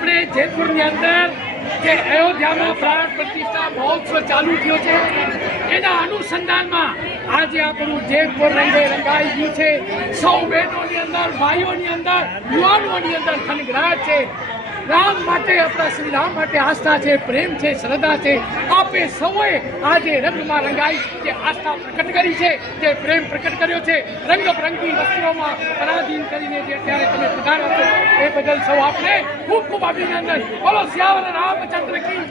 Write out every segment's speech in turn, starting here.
જેતપુરની અંદર જે અયોધ્યામાં પ્રાણ પ્રતિષ્ઠા મહોત્સવ ચાલુ થયો છે, એના અનુસંધાનમાં આજે આપણું જેતપુર રંગે રંગાઈ ગયું છે. સૌ બહેનોની અંદર, ભાઈઓની અંદર, યુવાનોની અંદર ખનગરાટ છે. રામ માટે, આપણા શ્રી રામ માટે આસ્થા છે, પ્રેમ છે, શ્રદ્ધા છે. આપે સૌએ આજે રંગમાં રંગાઈ જે આસ્થા પ્રકટ કરી છે, જે પ્રેમ પ્રકટ કર્યો છે રંગબરંગી વસ્ત્રોમાં પરાધીન કરીને જે અત્યારે તમે પધારો છો, એ બદલ સૌ આપને ખૂબ ખૂબ અભિનંદન. બોલો, શ્યાવર રામચંદ્ર કી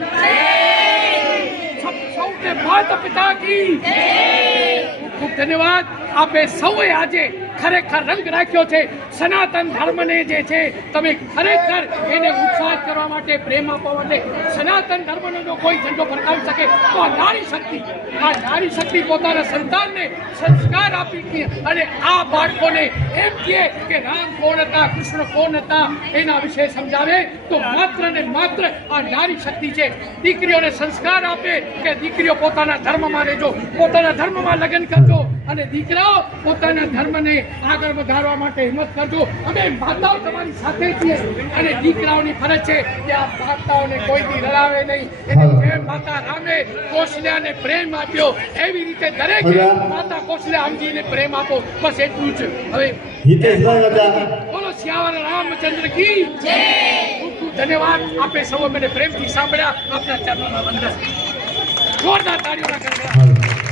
સૌને માતા પિતા કી ખૂબ ખૂબ ધન્યવાદ. આપે સૌએ આજે ખરેખર રંગ રાખ્યો છે. સનાતન ધર્મને જે છે, તમે ખરેખર એને ઉત્સાહિત કરવા માટે, પ્રેમ આપવા માટે સનાતન ધર્મનો કોઈ ઝંડો ફરકાવી શકે, તો આ નારી શક્તિ, આ નારી શક્તિ પોતાના સંતાનને સંસ્કાર આપી અને આ બાળકોને એમ કહે કે રામ કોણ હતા, કૃષ્ણ કોણ હતા એના વિશે સમજાવે, તો માત્ર ને માત્ર આ નારી શક્તિ છે. દીકરીઓને સંસ્કાર આપે કે દીકરીઓ પોતાના ધર્મમાં રહેજો, પોતાના ધર્મમાં લગ્ન કરજો અને દીકરાઓ પોતાના ધર્મને આગળ વધારવા માટે હિંમત કરજો. અમે માતાઓ તમારી સાથે છીએ અને દીકરાઓની ફરજ છે કે આ માતાઓને કોઈથી રડાવે નહીં. એને જેમ માતા રામે કૌશલ્યાને પ્રેમ આપ્યો. એવી રીતે દરેક માતા કૌશલ્યા આમજીને પ્રેમ આપો. બસ એટલું જ. હવે બોલો શ્યાવર રામચંદ્ર કી જય. ખૂબ ખૂબ ધન્યવાદ. આપે સૌ મને પ્રેમથી સાંભળ્યા. આપના ચરણોમાં વંદન. જોરદાર તાળીઓના ગણગણાટ